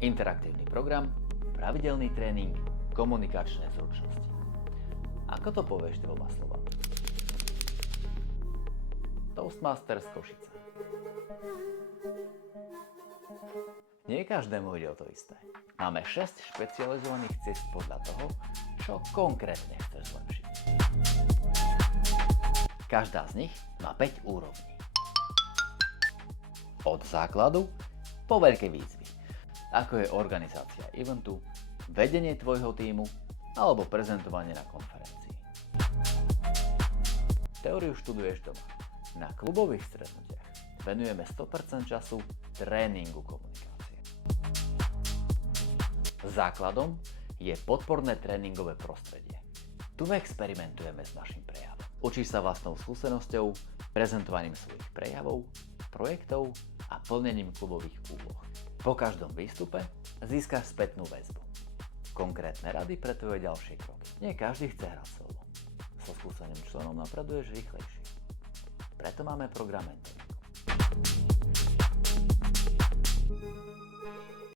Interaktívny program, pravidelný tréning, komunikačné zručnosti. Ako to povieš dvoma slovami? Toastmasters Košice. Nie každému ide o to isté. Máme 6 špecializovaných ciest podľa toho, čo konkrétne chceš zlepšiť. Každá z nich má 5 úrovní. Od základu po veľké výzvy, ako je organizácia eventu, vedenie tvojho tímu alebo prezentovanie na konferencii. Teóriu študuješ doma. Na klubových stretnutiach venujeme 100% času tréningu komunikácie. Základom je podporné tréningové prostredie. Tu experimentujeme s našim prejavom. Učíš sa vlastnou skúsenosťou, prezentovaním svojich prejavov, projektov a plnením klubových úloh. Po každom výstupe získaš spätnú väzbu. Konkrétne rady pre tvoje ďalšie kroky. Nie každý chce hrať solo. So skúseným členom napreduješ rýchlejšie. Preto máme program mentoringu.